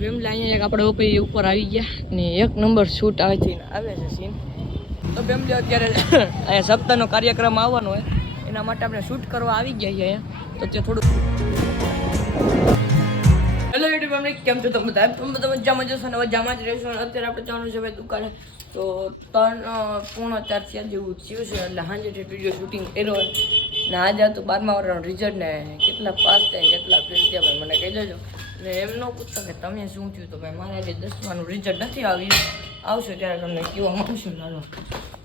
Family અહીંયા એક આપણે ઓપી ઉપર આવી ગયા ને એક નંબર શૂટ આવે આવે છે સીન તો ફેમિલી અત્યારે અહીંયા સપ્તાહનો કાર્યક્રમ આવવાનો હોય. એના માટે આપણે શૂટ કરવા આવી ગયા છીએ તો તે થોડું હેલો યુટ્યુબ અમને કેમ છો તમે બધા તમે તમે મજામાં જશો ને? મજામાં જ રહેશો અત્યારે આપણે જવાનું છે ભાઈ દુકાને. તો ત્રણ પૂર્ણ ચાર ચાર જેવું થયું છે. એટલે હાંજે વીડિયો શૂટિંગ કર્યો ને, આજે તો બારમા વાળાનું રિઝલ્ટ ને, કેટલા પાસ થાય કેટલા ફેલ થયા ભાઈ, મને કહી દેજો. ને એમ ન કે તમે શું થયું તો ભાઈ, મારે આજે દસમાનું રિઝલ્ટ નથી આવ્યું. આવશે ત્યારે તમને કહેવા માંગશું લાલો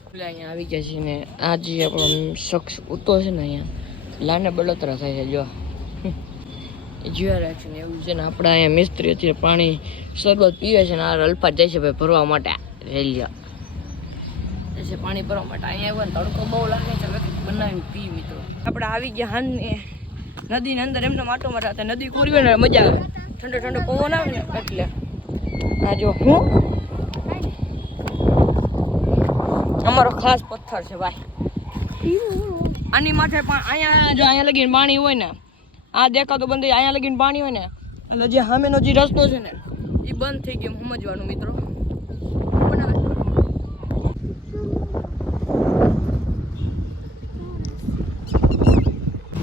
એટલે અહીંયા આવી ગયા છીએ ને. આ જે આપણો શખ્સ ઉતો છે ને અહીંયા, લાને બળતરા થાય છે, જો. જોયા ને એવું છે ને આપણા અહીંયા મિસ્ત્રી અત્યારે પાણી શરબત પીવે છે ને આ અલ્ફા જાય છે ભાઈ ભરવા માટે. રેલિયા. જાય પાણી ભરવા માટે. અહીંયા આવ્યો ને તડકો બહુ લાગે છે બનાવીને પી મિત્રો. આપણે આવી ગયા હાન નદીની અંદર, એમને માટો હતા નદી કોરી મજા આવે. ઠંડો ઠંડો પવન આવે ને એટલે. આ જો હું. અમારો ખાસ પથ્થર છે ભાઈ. આની માથે પણ અહીંયા જો અહીંયા લગીને પાણી હોય ને આ દેખાતો બંધ અહીંયા લગીને પાણી હોય ને, એટલે જે સામેનો જે રસ્તો છે ને, એ બંધ થઈ ગયો સમજવાનું મિત્રો.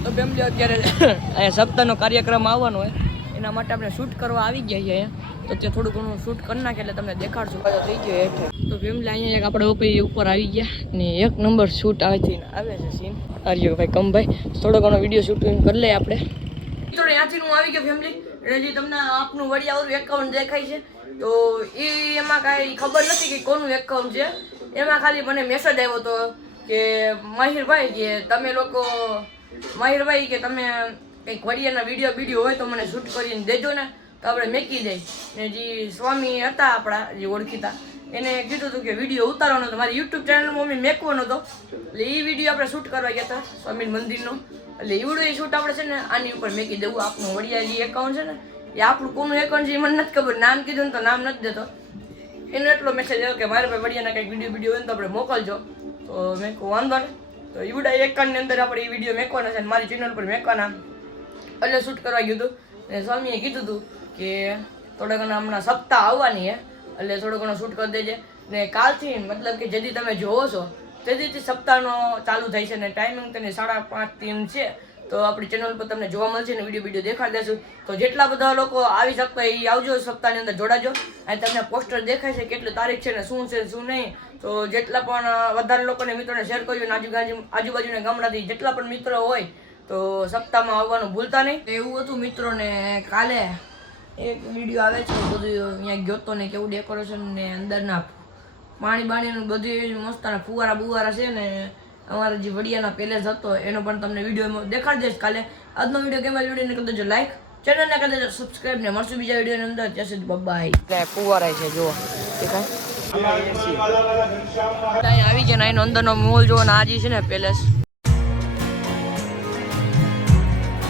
તો ફેમિલી અત્યારે? અહીંયા સપ્તાહનો કાર્યક્રમ આવવાનો હોય, એના માટે આપણે શૂટ કરવા આવી ગયા છીએ. તો તે થોડું ઘણું શૂટ કરી એટલે તમને દેખાડશું. પાછો થઈ ગયો તો ફેમિલી અહીંયા એક આપણે ઓપી ઉપર આવી ગયા ને એક નંબર શૂટ આવે આવે છે સીન આર્યો ભાઈ થોડો ઘણો વીડિયો શૂટિંગ કરી લઈએ આપણે. મિત્રો ત્યાંથી હું આવી ગયો ફેમિલી એટલે જે તમને આપનું વડિયાવરું એકાઉન્ટ દેખાય છે. તો એ એમાં કાંઈ ખબર નથી કે કોનું એકાઉન્ટ છે. એમાં ખાલી મને મેસેજ આવ્યો હતો કે, માહિરભાઈ, કે તમે લોકો, માહિરભાઈ, કે તમે કંઈક વડિયાના વીડિયો વીડિયો હોય તો મને શૂટ કરીને દેજો ને. તો આપણે મેકી જાય ને જે સ્વામી હતા આપણા, જે ઓળખીતા, એને કીધું હતું કે વીડિયો ઉતારવાનો હતો. મારી યુટ્યુબ ચેનલમાં મેં મેકવાનો હતો. એટલે એ વીડિયો આપણે શૂટ કરવા ગયા હતા સ્વામી મંદિરનો. એટલે એવડું એ શૂટ આપણે છે ને, આની ઉપર મેં કીધું આપનું વડિયાજી એકાઉન્ટ છે ને, એ આપણું કોનું એકાઉન્ટ છે એ મને નથી ખબર. નામ કીધું ને તો નામ નથી દેતો. એનો એટલો મેસેજ આવ્યો કે, મારે ભાઈ વડિયાના કંઈક વીડિયો વીડિયો હોય ને તો આપણે મોકલજો. તો મેં કહું, વાંધો નહીં. તો એવડા એકાઉન્ટની અંદર આપણે એ વીડિયો મેકવાના છે ને, મારી ચેનલ પર મેકવાના. એટલે શૂટ કરવા ગયું હતું. અને સ્વામીએ કીધું હતું કે, થોડા ઘણા હમણાં સપ્તાહ આવવાની છે, એટલે થોડો ઘણો શૂટ કરી દેજે. ને કાલથી, મતલબ કે જેથી તમે જોવો છો તેથી સપ્તાહનો ચાલુ થાય છે ને ટાઈમિંગ તેને સાડા પાંચ ટીમ છે. તો આપણી ચેનલ પર તમને જોવા મળશે અને વીડિયો વીડિયો દેખાડી દેશું. તો જેટલા બધા લોકો આવી શકતા એ આવજો સપ્તાહની અંદર જોડાજો. અને તમને પોસ્ટર દેખાય છે કેટલી તારીખ છે ને શું છે શું નહીં. તો જેટલા પણ વધારે લોકોને મિત્રોને શેર કરજો ને આજુબાજુ આજુબાજુના ગામડાથી જેટલા પણ મિત્રો હોય, તો સપ્તાહમાં આવવાનું ભૂલતા નહીં. એવું હતું મિત્રોને કાલે એક વીડિયો આવે છે, બધું અહીંયા ગયો ને કેવું ડેકોરેશન ને અંદરના પાણી બાણીનું બધું મસ્ત અને ફુવારા બુવારા છે ને અમારા જે વડિયાના પેલેસ હતો એનો પણ તમને વીડિયો દેખાડી દઈશ કાલે આજનો વીડિયો કેમ વિડીયોને કરી દેજો લાઈક ચેનલને કરી દેજો સબસ્ક્રાઈબ ને મળશું બીજા વિડીયોની અંદર જશે બાય ફુવારા છે જો દેખાય આવી છે ને એનો અંદરનો મોલ જોવો ને આજે છે ને પેલેસ